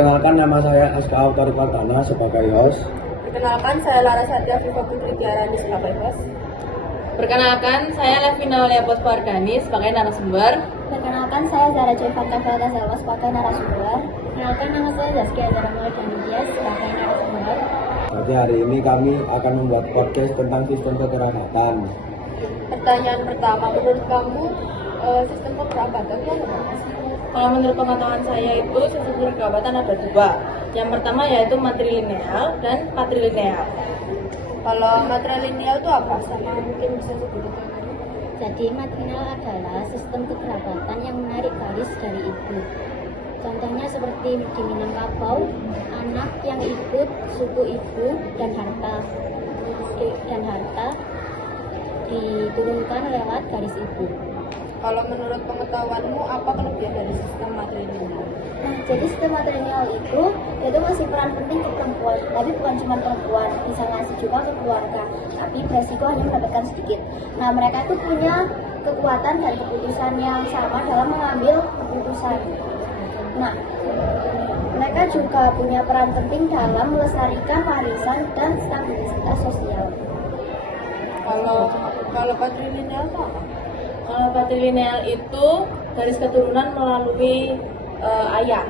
Perkenalkan, nama saya Aska Autoripardana sebagai host. Perkenalkan, saya Larasati Afifah Putri Tiarani sebagai host. Perkenalkan, saya Levina Aulia Pospoardani sebagai narasumber. Perkenalkan, saya Zara Joy Fatafata Salwa sebagai narasumber. Perkenalkan, nama saya Zaskia Azara Maulidanidia sebagai narasumber. Jadi hari ini kami akan membuat podcast tentang sistem kekerabatan. Pertanyaan pertama, menurut kamu sistem kekerabatan itu apa? Kalau menurut pengetahuan saya itu sistem kekerabatan ada dua. Yang pertama yaitu matrilineal dan patrilineal. Kalau matrilineal itu apa? Sama mungkin bisa sebutkan. Jadi, matrilineal adalah sistem kekerabatan yang menarik garis dari ibu. Contohnya seperti di Minangkabau, anak yang ikut suku ibu dan harta diturunkan lewat garis ibu. Kalau menurut pengetahuanmu, apa kelebihan dari sistem matrilineal? Nah, jadi sistem matrilineal itu masih peran penting ke perempuan, tapi bukan cuma perempuan, bisa ngasih juga ke keluarga, tapi beresiko hanya mendapatkan sedikit. Nah, mereka itu punya kekuatan dan keputusan yang sama dalam mengambil keputusan. Nah, mereka juga punya peran penting dalam melestarikan warisan dan stabilitas sosial. Kalau patrilineal itu apa? Kalau patrilineal itu garis keturunan melalui ayah.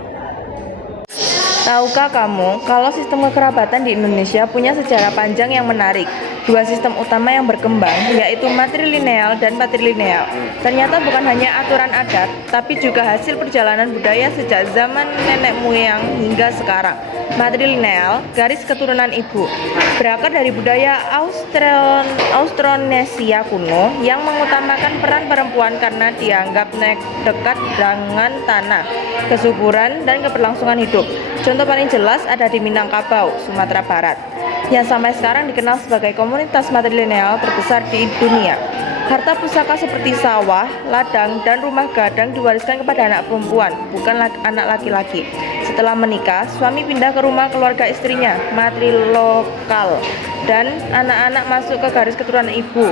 Tahukah kamu kalau sistem kekerabatan di Indonesia punya sejarah panjang yang menarik? Dua sistem utama yang berkembang yaitu matrilineal dan patrilineal. Ternyata bukan hanya aturan adat, tapi juga hasil perjalanan budaya sejak zaman nenek moyang hingga sekarang. Matrilineal, garis keturunan ibu, berakar dari budaya Austronesia kuno yang mengutamakan peran perempuan karena dianggap dekat dengan tanah, kesuburan, dan keberlangsungan hidup. Contoh paling jelas ada di Minangkabau, Sumatera Barat, yang sampai sekarang dikenal sebagai komunitas matrilineal terbesar di dunia. Harta pusaka seperti sawah, ladang, dan rumah gadang diwariskan kepada anak perempuan, bukan anak laki-laki. Setelah menikah, suami pindah ke rumah keluarga istrinya, matrilokal, dan anak-anak masuk ke garis keturunan ibu.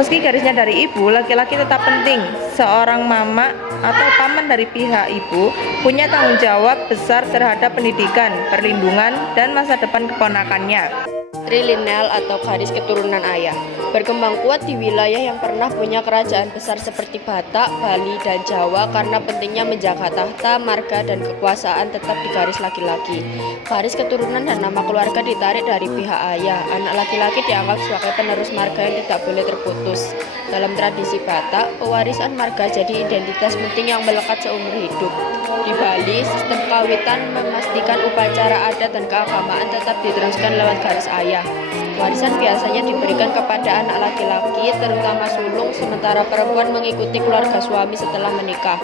Meski garisnya dari ibu, laki-laki tetap penting. Seorang mama atau paman dari pihak ibu punya tanggung jawab besar terhadap pendidikan, perlindungan, dan masa depan keponakannya. Matrilineal atau garis keturunan ayah berkembang kuat di wilayah yang pernah punya kerajaan besar seperti Batak, Bali, dan Jawa karena pentingnya menjaga tahta, marga, dan kekuasaan tetap di garis laki-laki. Garis keturunan dan nama keluarga ditarik dari pihak ayah. Anak laki-laki dianggap sebagai penerus marga yang tidak boleh terputus. Dalam tradisi Batak, pewarisan marga jadi identitas penting yang melekat seumur hidup. Di Bali, sistem kawitan memastikan upacara adat dan keagamaan tetap diteruskan lewat garis ayah. Warisan biasanya diberikan kepada anak laki-laki, terutama sulung, sementara perempuan mengikuti keluarga suami setelah menikah.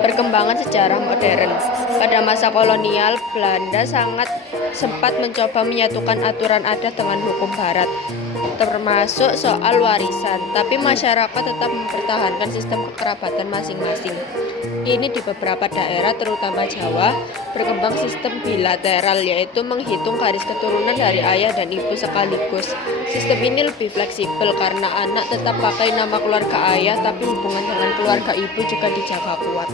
Perkembangan sejarah modern. Pada masa kolonial, Belanda sempat mencoba menyatukan aturan adat dengan hukum barat, termasuk soal warisan, tapi masyarakat tetap mempertahankan sistem kekerabatan masing-masing. Ini di beberapa daerah, terutama Jawa, berkembang sistem bilateral, yaitu menghitung garis keturunan dari ayah dan ibu sekaligus. Sistem ini lebih fleksibel karena anak tetap pakai nama keluarga ayah, tapi hubungan dengan keluarga ibu juga dijaga kuat.